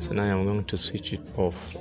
So now I'm going to switch it off.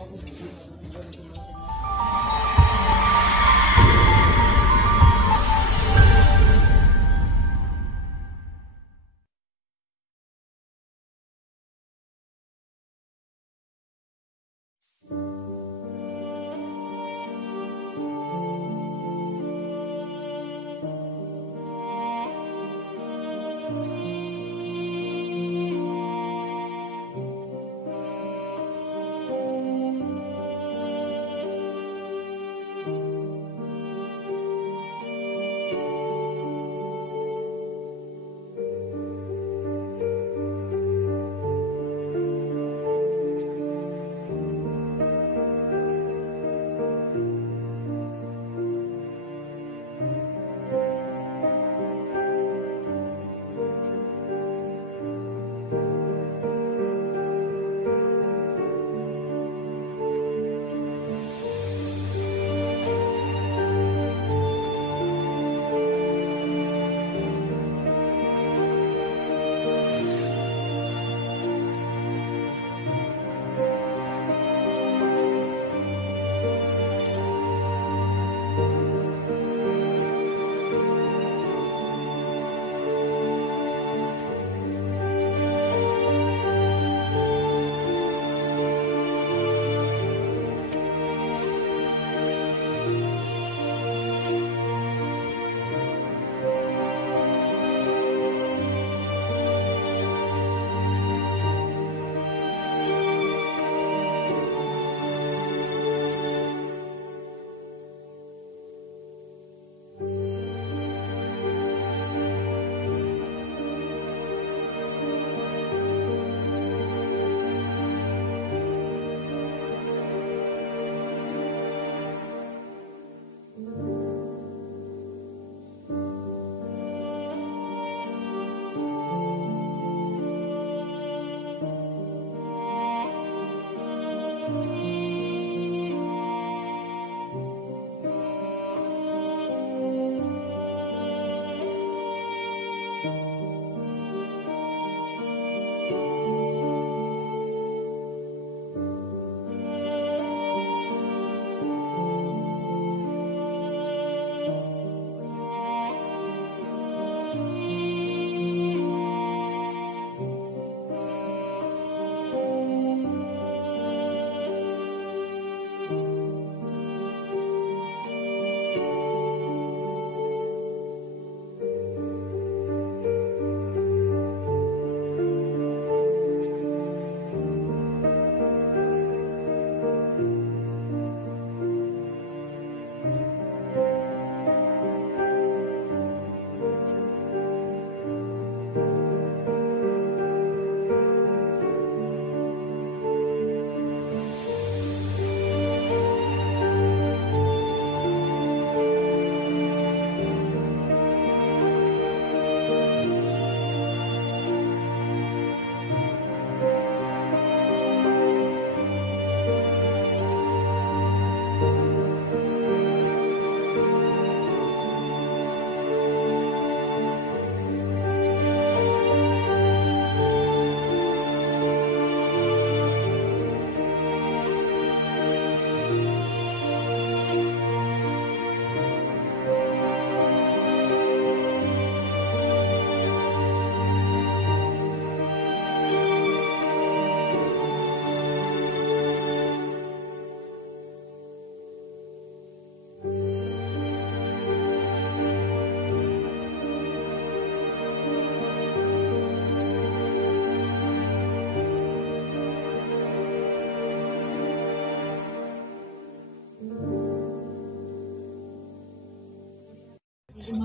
So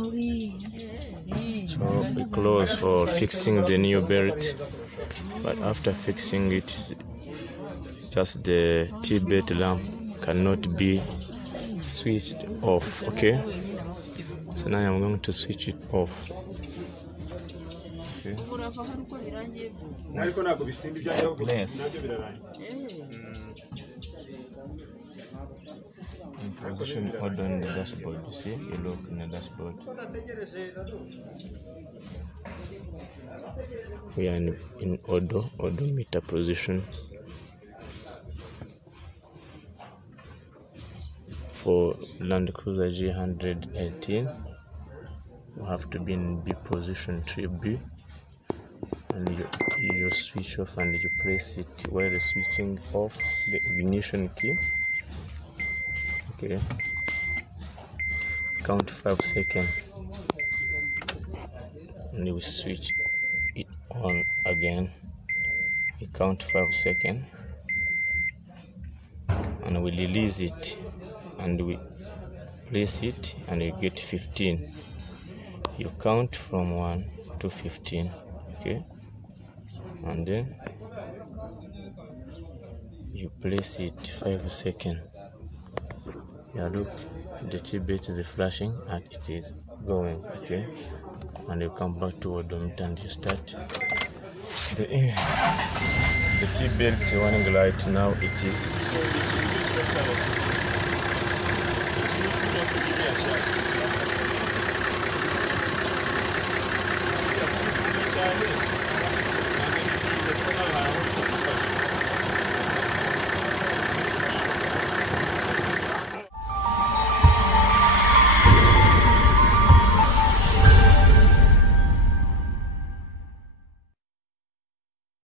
we close for fixing the new belt, but after fixing it, just the T-belt lamp cannot be switched off. Okay, so now I'm going to switch it off. Okay. Yes. In position order on the dashboard. You see, you look in the dashboard. We are in odometer position. For Land Cruiser G118, you have to be in B position, 3B, and you switch off and you press it while switching off the ignition key. Okay, count 5 seconds and you switch it on again. You count 5 seconds and we release it and we place it and you get 15. You count from 1 to 15, okay, and then you place it 5 seconds. Yeah, look, the T-belt is flashing and it is going, okay, and you come back to odometer and you start the T-belt warning light. Now it is